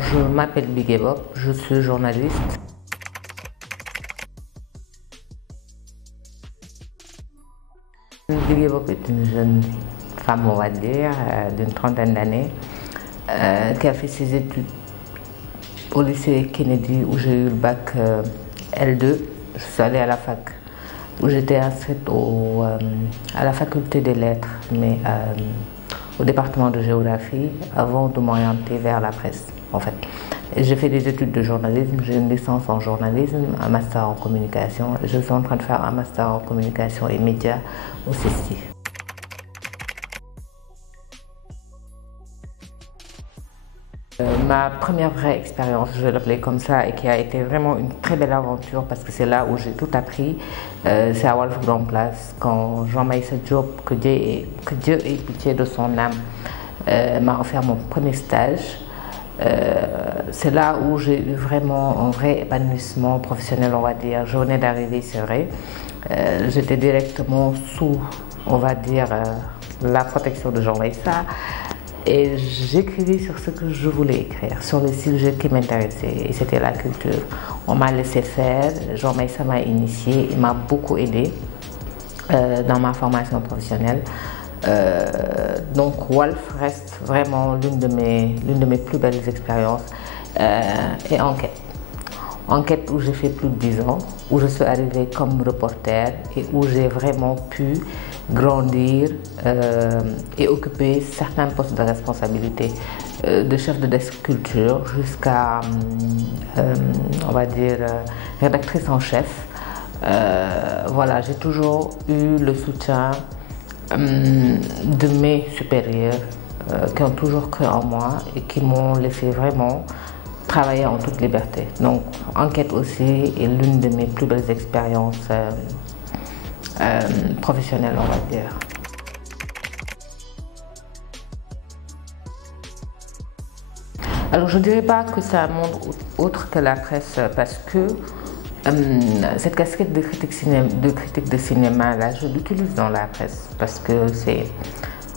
Je m'appelle Bigué Bob, je suis journaliste. Bigué Bob est une jeune femme, on va dire, d'une trentaine d'années, qui a fait ses études au lycée Kennedy où j'ai eu le bac L2. Je suis allée à la fac où j'étais inscrite à la faculté des lettres, mais au département de géographie, avant de m'orienter vers la presse, en fait. J'ai fait des études de journalisme, j'ai une licence en journalisme, un master en communication. Je suis en train de faire un master en communication et médias au CESTI. Ma première vraie expérience, je vais l'appeler comme ça, et qui a été vraiment une très belle aventure parce que c'est là où j'ai tout appris, c'est à Walf Grand Place, quand Jean-Maïssa Diop, que Dieu ait pitié de son âme, m'a offert mon premier stage. C'est là où j'ai eu vraiment un vrai épanouissement professionnel, on va dire. Je venais d'arriver, c'est vrai. J'étais directement sous, on va dire, la protection de Jean-Maïssa. Et j'écrivais sur ce que je voulais écrire, sur les sujets qui m'intéressaient, et c'était la culture. On m'a laissé faire, Jean-Maïssa m'a initié, il m'a beaucoup aidé dans ma formation professionnelle. Donc Walf reste vraiment l'une de mes plus belles expériences. Et Enquête. Enquête où j'ai fait plus de 10 ans, où je suis arrivée comme reporter et où j'ai vraiment pu grandir et occuper certains postes de responsabilité, de chef de desk culture jusqu'à, on va dire, rédactrice en chef. Voilà, j'ai toujours eu le soutien de mes supérieurs qui ont toujours cru en moi et qui m'ont laissé vraiment travailler en toute liberté. Donc, Enquête aussi est l'une de mes plus belles expériences professionnelles, on va dire. Alors, je ne dirais pas que c'est un monde autre que la presse parce que cette casquette de critique de cinéma, là, je l'utilise dans la presse parce que c'est,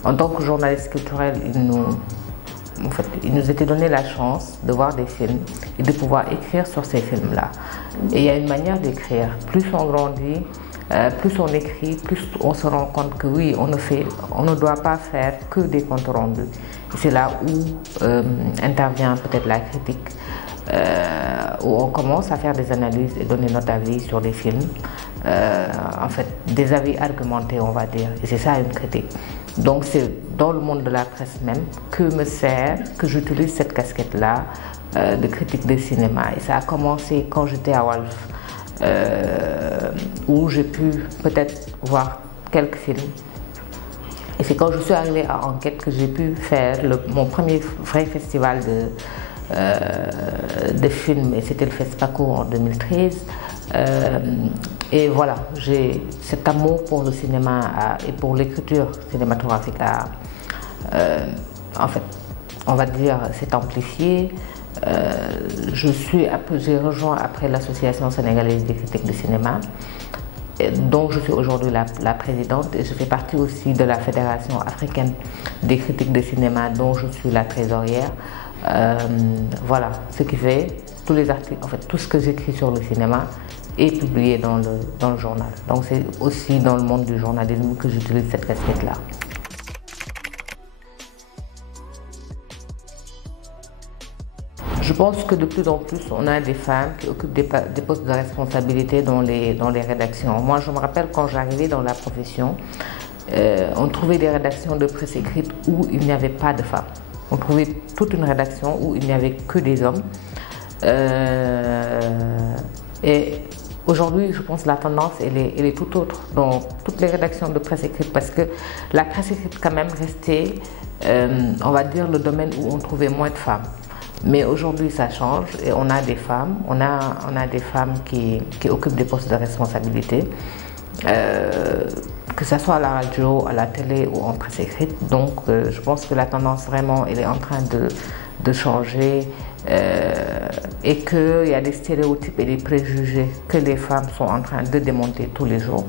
en tant que journaliste culturel, il nous était donné la chance de voir des films et de pouvoir écrire sur ces films-là. Et il y a une manière d'écrire. Plus on grandit, plus on écrit, plus on se rend compte que oui, on ne doit pas faire que des comptes rendus. Et c'est là où intervient peut-être la critique, où on commence à faire des analyses et donner notre avis sur les films. En fait, des avis argumentés, on va dire. Et c'est ça une critique. Donc c'est dans le monde de la presse même que j'utilise cette casquette-là de critique de cinéma. Et ça a commencé quand j'étais à Walf, où j'ai pu peut-être voir quelques films. Et c'est quand je suis arrivée à Enquête que j'ai pu faire mon premier vrai festival de films, et c'était le FESPACO en 2013. Et voilà, j'ai cet amour pour le cinéma et pour l'écriture cinématographique en fait, on va dire, s'est amplifié. J'ai rejoint après l'Association sénégalaise des critiques de cinéma, dont je suis aujourd'hui la présidente, et je fais partie aussi de la Fédération africaine des critiques de cinéma, dont je suis la trésorière. Voilà, ce qui fait tous les articles, en fait, tout ce que j'écris sur le cinéma est publié dans le journal. Donc c'est aussi dans le monde du journalisme que j'utilise cette casquette-là. Je pense que de plus en plus, on a des femmes qui occupent des postes de responsabilité dans les rédactions. Moi, je me rappelle quand j'arrivais dans la profession, on trouvait des rédactions de presse écrite où il n'y avait pas de femmes. On trouvait toute une rédaction où il n'y avait que des hommes. Et aujourd'hui, je pense que la tendance, elle est tout autre dans toutes les rédactions de presse écrite, parce que la presse écrite quand même restait, on va dire, le domaine où on trouvait moins de femmes. Mais aujourd'hui, ça change et on a des femmes, on a des femmes qui occupent des postes de responsabilité, que ce soit à la radio, à la télé ou en presse écrite. Donc, je pense que la tendance vraiment, elle est en train de changer. Et qu'il y a des stéréotypes et des préjugés que les femmes sont en train de démonter tous les jours.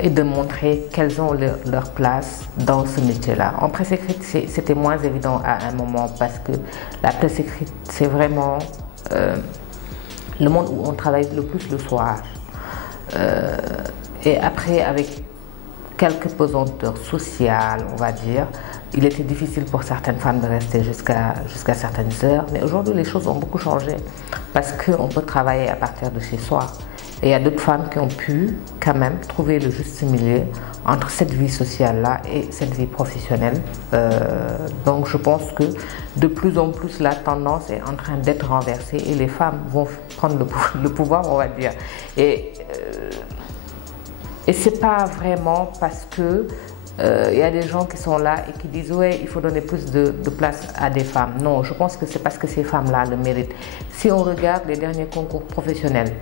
et de montrer qu'elles ont leur place dans ce métier-là. En presse écrite, c'était moins évident à un moment parce que la presse écrite, c'est vraiment le monde où on travaille le plus le soir. Et après, avec quelques pesanteurs sociales, on va dire, il était difficile pour certaines femmes de rester jusqu'à certaines heures. Mais aujourd'hui, les choses ont beaucoup changé parce qu'on peut travailler à partir de chez soi. Et il y a d'autres femmes qui ont pu quand même trouver le juste milieu entre cette vie sociale-là et cette vie professionnelle. Donc je pense que de plus en plus la tendance est en train d'être renversée et les femmes vont prendre le pouvoir, on va dire. Et c'est pas vraiment parce que il y a des gens qui sont là et qui disent ouais, il faut donner plus de place à des femmes. Non, je pense que c'est parce que ces femmes-là le méritent. Si on regarde les derniers concours professionnels,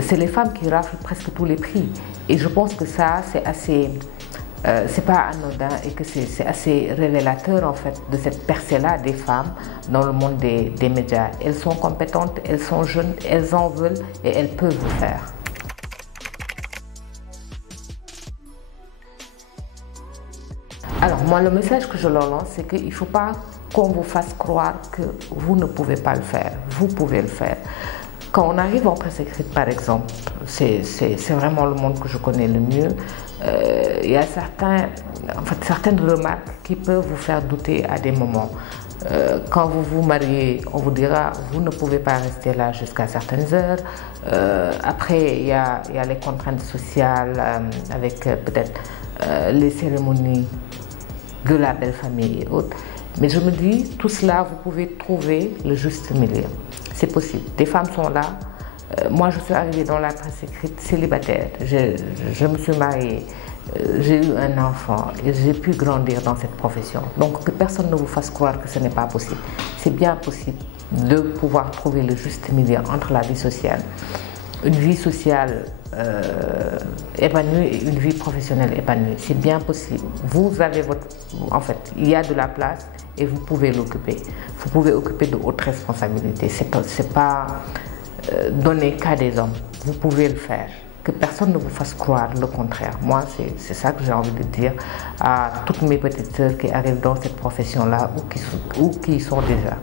c'est les femmes qui raflent presque tous les prix. Et je pense que ça, c'est assez, c'est pas anodin et que c'est assez révélateur en fait de cette percée-là des femmes dans le monde des médias. Elles sont compétentes, elles sont jeunes, elles en veulent et elles peuvent le faire. Alors moi, le message que je leur lance, c'est qu'il ne faut pas qu'on vous fasse croire que vous ne pouvez pas le faire. Vous pouvez le faire. Quand on arrive en presse écrite, par exemple, c'est vraiment le monde que je connais le mieux. Il y a certaines remarques qui peuvent vous faire douter à des moments. Quand vous vous mariez, on vous dira vous ne pouvez pas rester là jusqu'à certaines heures. Après, il y a les contraintes sociales avec peut-être les cérémonies de la belle famille et autres. Mais je me dis, tout cela, vous pouvez trouver le juste milieu. C'est possible. Des femmes sont là. Moi, je suis arrivée dans la presse écrite célibataire. Je me suis mariée. J'ai eu un enfant et j'ai pu grandir dans cette profession. Donc, que personne ne vous fasse croire que ce n'est pas possible. C'est bien possible de pouvoir trouver le juste milieu entre la vie sociale, une vie sociale épanouie et une vie professionnelle épanouie. C'est bien possible. Vous avez en fait, il y a de la place et vous pouvez l'occuper. Vous pouvez occuper de hautes responsabilités. C'est pas donné qu'à des hommes. Vous pouvez le faire. Que personne ne vous fasse croire le contraire. Moi, c'est ça que j'ai envie de dire à toutes mes petites sœurs qui arrivent dans cette profession-là ou qui y sont déjà.